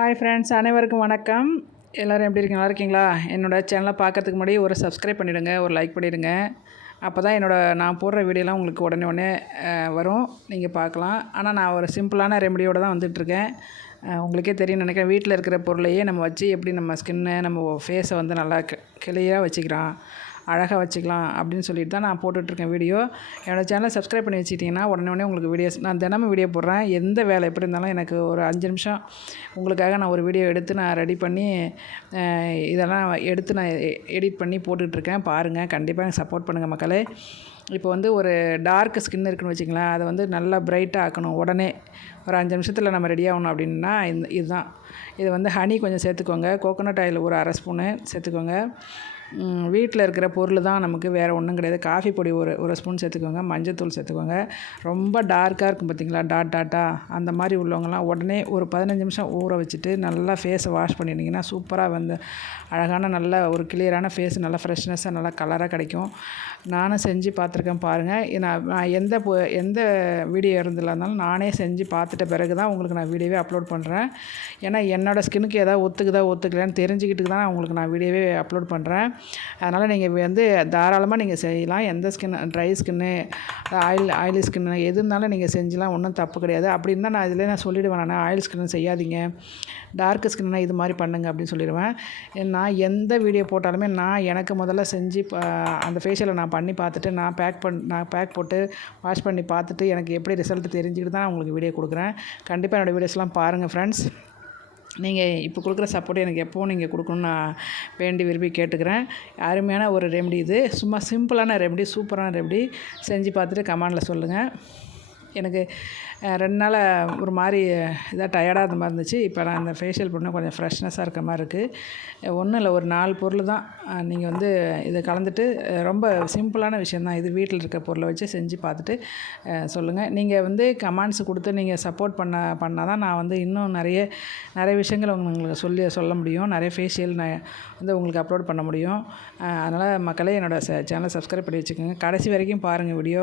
Hi friends அனைவருக்கும் வணக்கம். எல்லோரும் எப்படி இருக்கீங்க? நல்லா இருக்கீங்களா? என்னோடய சேனலை பார்க்கறதுக்கு முன்னாடி ஒரு சப்ஸ்கிரைப் பண்ணிவிடுங்க ஒரு லைக் பண்ணிவிடுங்க அப்போ தான் என்னோடய நான் போடுற வீடியோலாம் உங்களுக்கு உடனே உடனே வரும். நீங்கள் பார்க்கலாம். ஆனால் நான் ஒரு சிம்பிளான ரெமடியோடு தான் வந்துட்டுருக்கேன் உங்களுக்கே தெரியும் நினைக்கிறேன். வீட்டில் இருக்கிற பொருளையே நம்ம வச்சு எப்படி நம்ம ஸ்கின்னை நம்ம ஃபேஸை வந்து நல்லா கிளியராக வச்சுக்கிறோம் அழகாக வச்சுக்கலாம் அப்படின்னு சொல்லிட்டு தான் நான் போட்டுட்ருக்கேன் வீடியோ. என்னோடய சேனலை சப்ஸ்கிரைப் பண்ணி வச்சுக்கிட்டிங்கன்னா உடனே உடனே உங்களுக்கு வீடியோஸ் நான் தினமும் வீடியோ போடுறேன். எந்த வேலை எப்படி இருந்தாலும் எனக்கு ஒரு அஞ்சு நிமிஷம் உங்களுக்காக நான் ஒரு வீடியோ எடுத்து நான் ரெடி பண்ணி இதெல்லாம் எடுத்து நான் எடிட் பண்ணி போட்டுட்ருக்கேன். பாருங்கள் கண்டிப்பாக எனக்கு சப்போர்ட் பண்ணுங்கள் மக்களே. இப்போ வந்து ஒரு டார்க் ஸ்கின் இருக்குன்னு வச்சுங்களேன் அதை வந்து நல்லா பிரைட்டாக ஆக்கணும். உடனே ஒரு அஞ்சு நிமிஷத்தில் நம்ம ரெடி ஆகணும் அப்படின்னா இந்த இதுதான். இது வந்து ஹனி கொஞ்சம் சேர்த்துக்கோங்க. கோகோனட் ஆயில் ஒரு அரை ஸ்பூனு சேர்த்துக்கோங்க. வீட்டில் இருக்கிற பொருள் தான் நமக்கு வேறு ஒன்றும் கிடையாது. காஃபி பொடி ஒரு ஒரு ஸ்பூன் சேர்த்துக்கோங்க மஞ்சத்தூள் சேர்த்துக்கோங்க. ரொம்ப டார்க்காக இருக்கும் பார்த்தீங்களா டாட் டாட்டா அந்த மாதிரி உள்ளவங்கலாம் உடனே ஒரு பதினஞ்சு நிமிஷம் ஊற வச்சுட்டு நல்லா ஃபேஸை வாஷ் பண்ணிட்டீங்கன்னா சூப்பராக வந்து அழகான நல்ல ஒரு கிளியரான ஃபேஸ் நல்லா ஃப்ரெஷ்னஸாக நல்லா கலராக கிடைக்கும். நானும் செஞ்சு பார்த்துருக்கேன் பாருங்கள் நான் நான் எந்த பொ- எந்த வீடியோ இருந்ததில் இருந்தாலும் நானே செஞ்சு பார்த்துட்ட பிறகு தான் உங்களுக்கு நான் வீடியோவே அப்லோட் பண்ணுறேன் ஏன்னா என்னோடய ஸ்கின்னுக்கு எதாவது ஒத்துக்குதா ஒத்துக்கலைன்னு தெரிஞ்சுக்கிட்டு தான் உங்களுக்கு நான் வீடியோவே அப்லோட் பண்ணுறேன் அதனால் நீங்கள் வந்து தாராளமாக நீங்கள் செய்யலாம். எந்த ஸ்கின் ட்ரை ஸ்கின்னு ஆயில் ஆயிலி ஸ்கின்னு எது இருந்தாலும் நீங்கள் செஞ்சலாம் ஒன்றும் தப்பு கிடையாது. அப்படின்னு தான் நான் இதில் நான் சொல்லிவிடுவேன் நான். ஆயில் ஸ்கின்னு செய்யாதீங்க. டார்க் ஸ்கின்னா இது மாதிரி பண்ணுங்க அப்படின்னு சொல்லிடுவேன். நான் எந்த வீடியோ போட்டாலுமே நான் எனக்கு முதல்ல செஞ்சு அந்த ஃபேஷியலை நான் பண்ணி பார்த்துட்டு நான் பேக் பண் நான் பேக் போட்டு வாஷ் பண்ணி பார்த்துட்டு எனக்கு எப்படி ரிசல்ட் தெரிஞ்சுக்கிட்டு தான் உங்களுக்கு வீடியோ கொடுக்குறேன். கண்டிப்பாக என்னோடய வீடியோஸ்லாம் பாருங்கள் ஃப்ரெண்ட்ஸ் நீங்கள் இப்போ கொடுக்குற சப்போர்ட் எனக்கு எப்போவும் நீங்கள் கொடுக்கணும்னு நான் வேண்டி விரும்பி கேட்டுக்கிறேன். அருமையான ஒரு ரெமெடி இது. சும்மா சிம்பிளான ரெமெடி சூப்பரான ரெமெடி செஞ்சு பார்த்துட்டு கமெண்டில் சொல்லுங்கள் எனக்கு ரெண்டு நாளாக ஒரு மாதிரி இதாக டயர்டாக இருந்த மாதிரி இருந்துச்சு. இப்போ நான் அந்த ஃபேஷியல் பண்ண கொஞ்சம் ஃப்ரெஷ்னஸாக இருக்க மாதிரி இருக்குது ஒன்றும் இல்லை ஒரு நாலு பொருள் தான். நீங்கள் வந்து இதை கலந்துட்டு ரொம்ப சிம்பிளான விஷயந்தான் இது வீட்டில் இருக்க பொருளை வச்சு செஞ்சு பார்த்துட்டு சொல்லுங்கள் நீங்கள் வந்து கமெண்ட்ஸ் கொடுத்து நீங்கள் சப்போர்ட் பண்ண பண்ணால் தான் நான் வந்து இன்னும் நிறைய நிறைய விஷயங்கள் உங்களுக்கு சொல்லி சொல்ல முடியும். நிறைய ஃபேஷியல் நான் வந்து உங்களுக்கு அப்லோட் பண்ண முடியும். அதனால் மக்களே என்னோடய சேனலை சப்ஸ்கிரைப் பண்ணி வச்சுக்கோங்க. கடைசி வரைக்கும் பாருங்கள் வீடியோ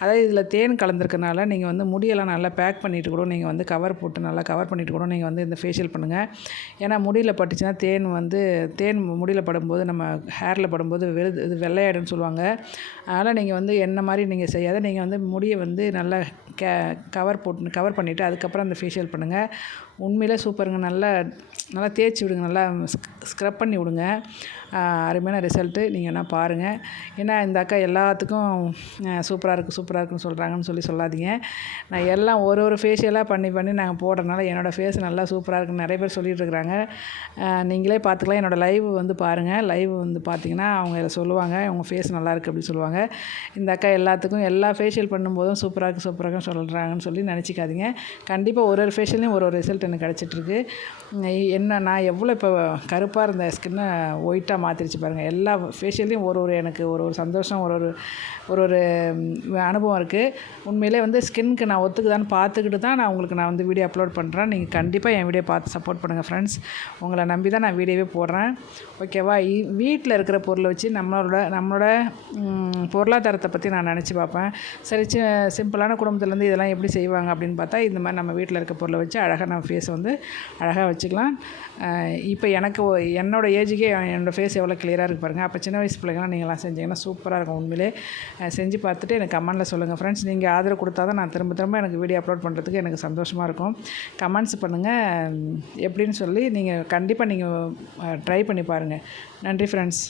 அதாவது இதில் தேன் இருக்கிறதுனால நீங்கள் வந்து முடியெல்லாம் நல்லா பேக் பண்ணிட்டு கூட நீங்கள் வந்து கவர் போட்டு நல்லா கவர் பண்ணிட்டு கூட நீங்கள் வந்து இந்த ஃபேஷியல் பண்ணுங்கள் ஏன்னா முடியில் பட்டுச்சுன்னா தேன் வந்து தேன் முடியில் படும்போது நம்ம ஹேரில் படும்போது வெறு இது வெள்ளையாடுன்னு சொல்லுவாங்க. அதனால் நீங்கள் வந்து என்ன மாதிரி நீங்கள் செய்யாத நீங்கள் வந்து முடியை வந்து நல்லா கே கவர் போட்டு கவர் பண்ணிவிட்டு அதுக்கப்புறம் அந்த ஃபேஷியல் பண்ணுங்கள் உண்மையிலே சூப்பருங்க. நல்லா நல்லா தேய்ச்சி விடுங்க. நல்லா ஸ்க்ரப் பண்ணி விடுங்க. அருமையான ரிசல்ட்டு நீங்கள் என்ன பாருங்கள் ஏன்னா இந்த அக்கா எல்லாத்துக்கும் சூப்பராக இருக்குது சூப்பராக இருக்குன்னு சொல்கிறாங்கன்னு சொல்லி சொல்லாதீங்க. நான் எல்லாம் ஒரு ஒரு ஃபேஷியலாக பண்ணி பண்ணி நாங்கள் போடுறதுனால என்னோடய ஃபேஸ் நல்லா சூப்பராக இருக்குன்னு நிறைய பேர் சொல்லிகிட்டு இருக்கிறாங்க நீங்களே பார்த்துக்கலாம். என்னோடய லைவ் வந்து பாருங்கள் லைவ் வந்து பார்த்தீங்கன்னா அவங்க இதில் சொல்லுவாங்க. உங்கள் ஃபேஸ் நல்லா இருக்குது அப்படின்னு சொல்லுவாங்க. இந்த அக்கா எல்லாத்துக்கும் எல்லா ஃபேஷியல் பண்ணும்போதும் சூப்பராக இருக்குது சூப்பராக இருக்குன்னு சொல்கிறாங்கன்னு சொல்லி நினச்சிக்காதீங்க. கண்டிப்பாக ஒரு ஒரு ஃபேஷியல்லையும் ஒரு ஒரு ரிசல்ட் எனக்கு கிடச்சிட்ருக்கு. என்ன நான் எவ்வளோ இப்போ கருப்பாக இருந்த ஸ்கின்னை ஒயிட்டாக மாற்றிருச்சு பாருங்கள் எல்லா ஃபேஷியல்லையும் ஒரு ஒரு எனக்கு ஒரு ஒரு சந்தோஷம் ஒரு ஒரு ஒரு ஒரு அனுபவம் இருக்குது உண்மையிலே வந்து ஸ்கின்க்கு நான் ஒத்துக்குதான்னு பார்த்துக்கிட்டு தான் நான் உங்களுக்கு நான் வந்து வீடியோ அப்லோட் பண்ணுறேன் நீங்கள் கண்டிப்பாக என் வீடியோ பார்த்து சப்போர்ட் பண்ணுங்கள் ஃப்ரெண்ட்ஸ் உங்களை நம்பி தான் நான் வீடியோவே போடுறேன். ஓகேவா வீட்டில் இருக்கிற பொருளை வச்சு நம்மளோட நம்மளோட பொருளாதாரத்தை பற்றி நான் நினச்சி பார்ப்பேன். சரி சி சிம்பிளான குடும்பத்துலேருந்து இதெல்லாம் எப்படி செய்வாங்க அப்படின்னு பார்த்தா இந்த மாதிரி நம்ம வீட்டில் இருக்க பொருளை வச்சு அழகாக நம்ம ஃபேஸ் வந்து அழகாக வச்சுக்கலாம். இப்போ எனக்கு என்னோடய என்னோட ஏஜுக்கே என்னோடய ஃபேஸ் எவ்வளோ கிளியராக இருக்குது பாருங்கள் அப்போ சின்ன வயசு பிள்ளைங்களாம் நீங்களாம் செஞ்சீங்கன்னா சூப்பராக இருக்கும் உண்மையிலே. செஞ்சு பார்த்துட்டு எனக்கு கமெண்ட்டில் சொல்லுங்கள் ஃப்ரெண்ட்ஸ் நீங்கள் ஆதரவு கொடுத்தா தான் நான் திரும்ப திரும்ப எனக்கு வீடியோ அப்லோட் பண்ணுறதுக்கு எனக்கு சந்தோஷமாக இருக்கும். கமெண்ட்ஸ் பண்ணுங்கள் எப்படின்னு சொல்லி நீங்கள் கண்டிப்பாக நீங்கள் ட்ரை பண்ணி பாருங்கள் நன்றி ஃப்ரெண்ட்ஸ்